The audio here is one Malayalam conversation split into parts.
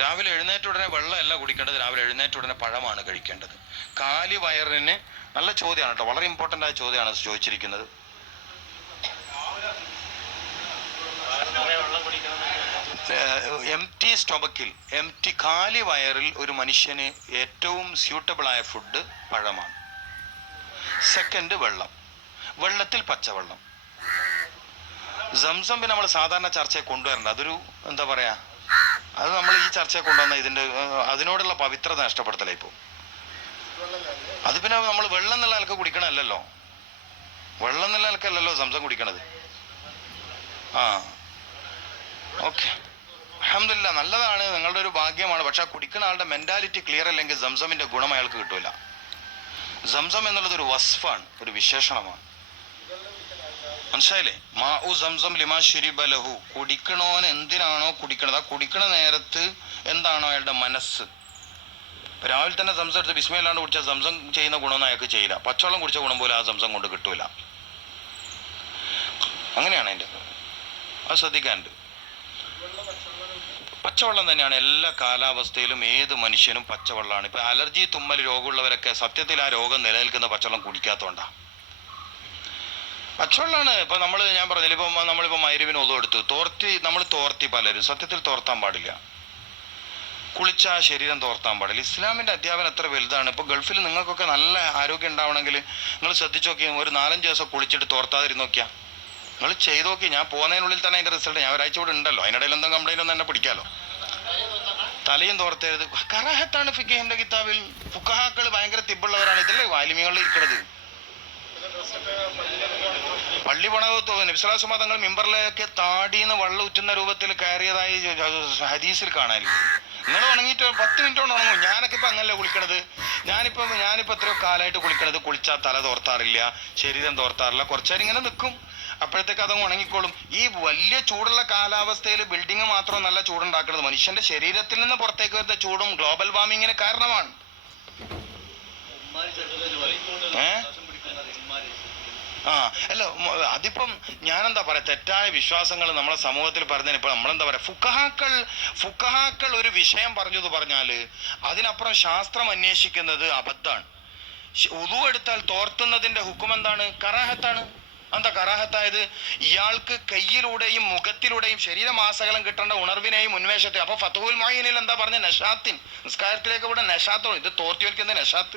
രാവിലെ എഴുന്നേറ്റ ഉടനെ വെള്ളമല്ല കുടിക്കേണ്ടത് രാവിലെ എഴുന്നേറ്റ ഉടനെ പഴമാണ് കഴിക്കേണ്ടത്. കാലി വയറിന് നല്ല ചോദ്യമാണ് കേട്ടോ വളരെ ഇമ്പോർട്ടന്റ് ആയ ചോദ്യമാണ് ചോദിച്ചിരിക്കുന്നത്. എം ടി സ്റ്റൊമക്കിൽ എം ടി കാലി വയറിൽ ഒരു മനുഷ്യന് ഏറ്റവും സ്യൂട്ടബിളായ ഫുഡ് പഴമാണ്. സെക്കൻഡ് വെള്ളം വെള്ളത്തിൽ പച്ചവെള്ളം. സംസം നമ്മൾ സാധാരണ ചർച്ചയെ കൊണ്ടുവരേണ്ട അതൊരു എന്താ പറയാ അത് നമ്മൾ ഈ ചർച്ചയെ കൊണ്ടുവന്ന ഇതിന്റെ അതിനോടുള്ള പവിത്രത നഷ്ടപ്പെടുത്തലേ ഇപ്പോൾ അത് പിന്നെ നമ്മൾ വെള്ളം എന്നുള്ള നിലയ്ക്ക് കുടിക്കണമല്ലല്ലോ. വെള്ളം എന്നുള്ള നിലക്കല്ലല്ലോ സംസം കുടിക്കണത്. ആ. ഓക്കെ. അഹമ്മദില്ല നല്ലതാണ്. നിങ്ങളുടെ ഒരു ഭാഗ്യമാണ്. പക്ഷെ കുടിക്കുന്ന ആളുടെ മെന്റാലിറ്റി ക്ലിയർ അല്ലെങ്കിൽ സംസമിന്റെ ഗുണം അയാൾക്ക് കിട്ടൂല. സംസം എന്നുള്ളത് ഒരു വസ്ഫാണ് ഒരു വിശേഷണമാണ്. മനസ്സിലായില്ലേ? മാ ഉ സംസം ലിമാ ലഹു കുടിക്കണോൻ എന്തിനാണോ കുടിക്കണത്? ആ കുടിക്കണ നേരത്ത് എന്താണോ അയാളുടെ മനസ്സ്? രാവിലെ തന്നെ സംസം എടുത്ത് വിസ്മയല്ലാണ്ട് കുടിച്ചാൽ സംസം ചെയ്യുന്ന ഗുണമൊന്നും അയാൾക്ക് ചെയ്യില്ല. പച്ചവെള്ളം കുടിച്ച ഗുണം പോലും ആ സംസം കൊണ്ട് കിട്ടൂല. അങ്ങനെയാണ് അതിന്റെ അത് ശ്രദ്ധിക്കാനുണ്ട്. പച്ചവെള്ളം തന്നെയാണ് എല്ലാ കാലാവസ്ഥയിലും ഏത് മനുഷ്യനും പച്ചവെള്ളമാണ്. ഇപ്പൊ അലർജി തുമ്മൽ രോഗമുള്ളവരൊക്കെ സത്യത്തിൽ ആ രോഗം നിലനിൽക്കുന്ന പച്ചവെള്ളം കുടിക്കാത്തോണ്ടാ. പച്ചവെള്ളമാണ് ഇപ്പൊ നമ്മൾ ഞാൻ പറഞ്ഞില്ല ഇപ്പൊ നമ്മളിപ്പോ മൈരുവിന് ഒതു എടുത്തു. തോർത്തി നമ്മൾ തോർത്തി പലരും. സത്യത്തിൽ തോർത്താൻ പാടില്ല. കുളിച്ച ശരീരം തോർത്താൻ പാടില്ല. ഇസ്ലാമിന്റെ അധ്യാപനം എത്ര വലുതാണ്. ഇപ്പൊ ഗൾഫിൽ നിങ്ങൾക്കൊക്കെ നല്ല ആരോഗ്യം ഉണ്ടാവണമെങ്കിൽ നിങ്ങൾ ശ്രദ്ധിച്ചു നോക്കി ഒരു നാലഞ്ച് ദിവസം കുളിച്ചിട്ട് തോർത്താതിരുന്ന് നോക്കിയാ നിങ്ങൾ ചെയ്ത് നോക്കി. ഞാൻ പോകുന്നതിനുള്ളിൽ തന്നെ അതിന്റെ റിസൾട്ട് ഞാൻ ഒരാഴ്ച കൂടെ ഉണ്ടല്ലോ. അതിനിടയിൽ എന്തെങ്കിലും കംപ്ലൈന്റ് ഒന്നും എന്നെ പിടിക്കാലോ. തലയും തോർത്തരുത്. കറാഹത്താണ് ഫിഖിന്റെ കിതാബിൽ. ഫുക്കഹാക്കൾ ഭയങ്കര തിബുള്ളവരാണ് ഇതല്ലേ വാലിമികളിൽ ഇരിക്കണത്? പള്ളി പണകത്തോ നിബ്സലാസുമ തങ്ങൾ മിമ്പറിലേക്ക് താടിന്ന് വള്ളുറ്റുന്ന രൂപത്തിൽ കയറിയതായി ഹദീസിൽ കാണാനില്ല? നിങ്ങൾ ഉണങ്ങിയിട്ട് പത്ത് മിനിറ്റ് കൊണ്ട് ഉണങ്ങും. ഞാനൊക്കെ ഇപ്പൊ അങ്ങനല്ലേ കുളിക്കണത്. ഞാനിപ്പോ ഞാനിപ്പോ എത്രയോ കാലമായിട്ട് കുളിക്കണത്. കുളിച്ചാൽ തല തോർത്താറില്ല ശരീരം തോർത്താറില്ല. കുറച്ചേരം ഇങ്ങനെ നിൽക്കും അപ്പോഴത്തേക്ക് അതങ്ങ് ഉണങ്ങിക്കോളും. ഈ വലിയ ചൂടുള്ള കാലാവസ്ഥയിൽ ബിൽഡിംഗ് മാത്രം നല്ല ചൂടുണ്ടാക്കുന്നത് മനുഷ്യന്റെ ശരീരത്തിൽ നിന്ന് പുറത്തേക്ക് വരുന്ന ചൂടും ഗ്ലോബൽ വാർമിങ്ങിന് കാരണമാണ്. ആ അല്ല അതിപ്പം ഞാനെന്താ പറയാ തെറ്റായ വിശ്വാസങ്ങൾ നമ്മളെ സമൂഹത്തിൽ പറഞ്ഞതിന് ഇപ്പൊ നമ്മളെന്താ പറയാ ഫുക്കഹാക്കൾ ഫുക്കഹാക്കൾ ഒരു വിഷയം പറഞ്ഞത് പറഞ്ഞാൽ അതിനപ്പുറം ശാസ്ത്രം അന്വേഷിക്കുന്നത് അബദ്ധാണ് ഉതു എടുത്താൽ തോർത്തുന്നതിന്റെ ഹുക്കും എന്താണ്? കറാഹത്താണ്. എന്താ കറാഹത്തായത്? ഇയാൾക്ക് കയ്യിലൂടെയും മുഖത്തിലൂടെയും ശരീരമാസകലം കിട്ടേണ്ട ഉണർവിനെയും ഉന്മേഷത്തെ അപ്പൊ ഫത്തുൽ മൊയ്നിൽ എന്താ പറഞ്ഞ? നഷാത്തിൻ. നിസ്കാരത്തിലേക്ക് ഇവിടെ നഷാത്തോ ഇത് തോർത്തി വയ്ക്കുന്ന നഷാത്ത്.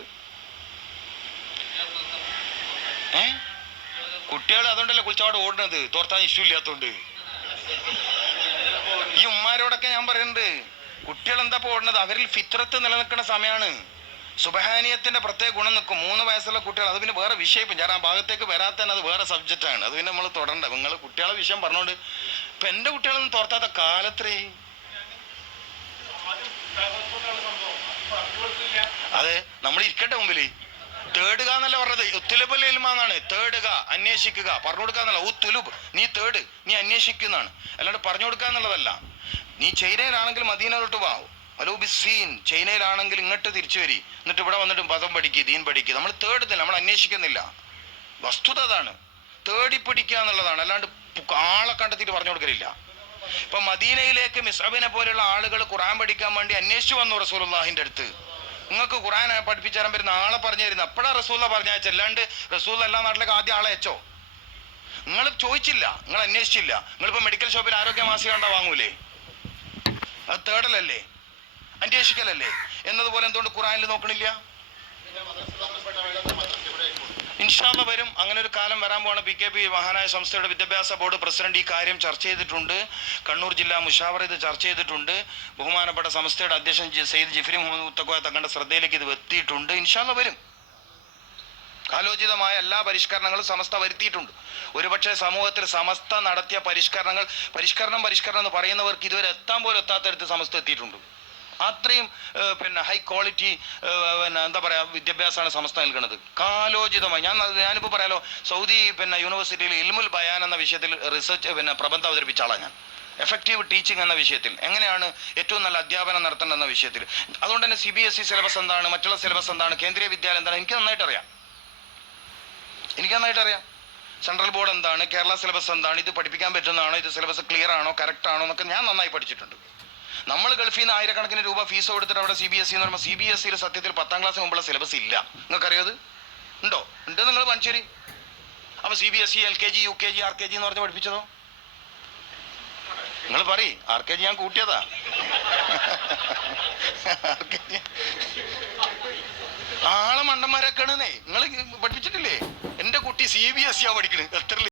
ഏ? കുട്ടികൾ അതുകൊണ്ടല്ലേ കുളിച്ചാട് ഓടുന്നത്? തോർത്താൻ ഇഷ്യൂ ഇല്ലാത്തോണ്ട് ഈ ഉമ്മാരോടൊക്കെ ഞാൻ പറയുന്നുണ്ട് കുട്ടികൾ എന്താ ഓടുന്നത്? അവരിൽ ഫിത്രത്ത് നിലനിൽക്കുന്ന സമയമാണ് സുബഹാനിയത്തിന്റെ പ്രത്യേക ഗുണം നിൽക്കും. മൂന്ന് വയസ്സുള്ള കുട്ടികൾ അത് പിന്നെ വേറെ വിഷയം. ഞാൻ ആ ഭാഗത്തേക്ക് വരാത്തന്നെ അത് വേറെ സബ്ജക്റ്റ് ആണ്. അത് പിന്നെ നമ്മൾ തുടരണ്ട. നിങ്ങൾ കുട്ടികളെ വിഷയം പറഞ്ഞോണ്ട് ഇപ്പൊ എന്റെ കുട്ടികളൊന്നും തോർത്താത്ത കാലത്രേ? അതെ നമ്മൾ ഇരിക്കട്ടെ മുമ്പിൽ. തേടുക എന്നല്ല പറഞ്ഞത്? ഉത്തുലുബൽ ഇൽമാന്നാണ് തേടുക അന്വേഷിക്കുക. പറഞ്ഞു കൊടുക്കുക എന്നല്ല. ഉത്തുലുബ് നീ തേട് നീ അന്വേഷിക്കുന്നതാണ് അല്ലാണ്ട് പറഞ്ഞു കൊടുക്കുക എന്നുള്ളതല്ല. നീ ചൈനയിലാണെങ്കിൽ മദീനയിലോട്ട് വാ. ഹലോ ബിസീൻ ചൈനയിലാണെങ്കിൽ ഇങ്ങോട്ട് തിരിച്ചു വരി. എന്നിട്ട് ഇവിടെ വന്നിട്ട് പദം പഠിക്കുക ദീൻ പഠിക്കുക നമ്മൾ തേടുന്നില്ല നമ്മൾ അന്വേഷിക്കുന്നില്ല. വസ്തുത അതാണ്. തേടി പിടിക്കുക എന്നുള്ളതാണ്. അല്ലാണ്ട് ആളെ കണ്ടെത്തിയിട്ട് പറഞ്ഞു കൊടുക്കലില്ല. ഇപ്പൊ മദീനയിലേക്ക് മിസ്അബിനെ പോലെയുള്ള ആളുകൾ ഖുറാൻ പഠിക്കാൻ വേണ്ടി അന്വേഷിച്ചു വന്നു റസൂലുള്ളാഹിന്റെ അടുത്ത്. നിങ്ങൾക്ക് ഖുറാൻ പഠിപ്പിച്ചു തരാൻ വരുന്ന ആളെ പറഞ്ഞു തരുന്നു അപ്പോഴാ റസൂല പറഞ്ഞയച്ച അല്ലാണ്ട് റസൂൽ എല്ലാ നാട്ടിലേക്ക് ആദ്യം ആളെ അയച്ചോ? നിങ്ങൾ ചോദിച്ചില്ല നിങ്ങൾ അന്വേഷിച്ചില്ല. നിങ്ങളിപ്പോ മെഡിക്കൽ ഷോപ്പിൽ ആരോഗ്യ മാസിക കണ്ടാ വാങ്ങൂലേ? അത് തേടലല്ലേ? അന്വേഷിക്കലല്ലേ? എന്നതുപോലെ എന്തുകൊണ്ട് ഖുറാനിൽ നോക്കണില്ല? ഇൻഷാല്ല വരും. അങ്ങനെ ഒരു കാലം വരാൻ പോവാണ് പി കെ പി മഹാനായ സംസ്ഥയുടെ വിദ്യാഭ്യാസ ബോർഡ് പ്രസിഡന്റ് ഈ കാര്യം ചർച്ച ചെയ്തിട്ടുണ്ട്. കണ്ണൂർ ജില്ലാ മുഷാവർ ഇത് ചർച്ച ചെയ്തിട്ടുണ്ട്. ബഹുമാനപ്പെട്ട സംസ്ഥയുടെ അധ്യക്ഷൻ സെയ്ദ് ജിഫ്രി മുഹമ്മദ് മുത്തക്കോയ തങ്ങളുടെ ശ്രദ്ധയിലേക്ക് ഇത് എത്തിയിട്ടുണ്ട് ഇൻഷാല്ല വരും. കാലോചിതമായ എല്ലാ പരിഷ്കരണങ്ങളും സമസ്ത വരുത്തിയിട്ടുണ്ട്. ഒരുപക്ഷെ സമൂഹത്തിൽ സമസ്ത നടത്തിയ പരിഷ്കരണങ്ങൾ പരിഷ്കരണം പരിഷ്കരണം എന്ന് പറയുന്നവർക്ക് ഇതുവരെ എത്താൻ പോലും എത്താത്തടുത്ത് സമസ്ത എത്തിയിട്ടുണ്ട്. അത്രയും പിന്നെ ഹൈ ക്വാളിറ്റി പിന്നെ എന്താ പറയുക വിദ്യാഭ്യാസമാണ് സമസ്ത നൽകുന്നത് കാലോചിതമായി. ഞാൻ ഞാനിപ്പോൾ പറയാലോ സൗദി പിന്നെ യൂണിവേഴ്സിറ്റിയിൽ ഇൽമുൽ ബയാൻ എന്ന വിഷയത്തിൽ റിസർച്ച് പിന്നെ പ്രബന്ധം അവതരിപ്പിച്ച ആളാണ് ഞാൻ. എഫക്റ്റീവ് ടീച്ചിങ് എന്ന വിഷയത്തിൽ. എങ്ങനെയാണ് ഏറ്റവും നല്ല അധ്യാപനം നടത്തേണ്ടത് എന്ന വിഷയത്തിൽ. അതുകൊണ്ട് തന്നെ C B S E syllabus എന്താണ് മറ്റുള്ള സിലബസ് എന്താണ് കേന്ദ്രീയ വിദ്യാലയം എന്താണ് എനിക്ക് നന്നായിട്ട് അറിയാം എനിക്ക് നന്നായിട്ട് അറിയാം സെൻട്രൽ ബോർഡ് എന്താണ് കേരള സിലബസ് എന്താണ് ഇത് പഠിപ്പിക്കാൻ പറ്റുന്നതാണോ ഇത് സിലബസ് ക്ലിയർ ആണോ കറക്റ്റ് ആണോ എന്നൊക്കെ ഞാൻ നന്നായി പഠിച്ചിട്ടുണ്ട്. നമ്മൾ ഗൾഫിൽ നിന്ന് ആയിരക്കണക്കിന് രൂപ ഫീസ് കൊടുത്തിട്ട് അവിടെ സി ബി എസ് സി എന്ന് പറയുമ്പോൾ സി ബി എസ് സിയിൽ സത്യത്തിൽ പത്താം ക്ലാസ് മുമ്പുള്ള സിലബസ് ഇല്ല. നിങ്ങൾക്കറിയത് ഉണ്ടോ? ഉണ്ട് നിങ്ങൾ മനുഷ്യര് അപ്പൊ C B S C L K G U K G R K G എന്ന് പറഞ്ഞ് പഠിപ്പിച്ചതോ? നിങ്ങൾ പറയ്. ആർ കെ ജി ഞാൻ കൂട്ടിയതാ. ആളെ മണ്ടന്മാരൊക്കെയാണെന്നേ. നിങ്ങൾ പഠിപ്പിച്ചിട്ടില്ലേ? എന്റെ കുട്ടി സി ബി എസ് സിയാ പഠിക്കണേ. എത്ര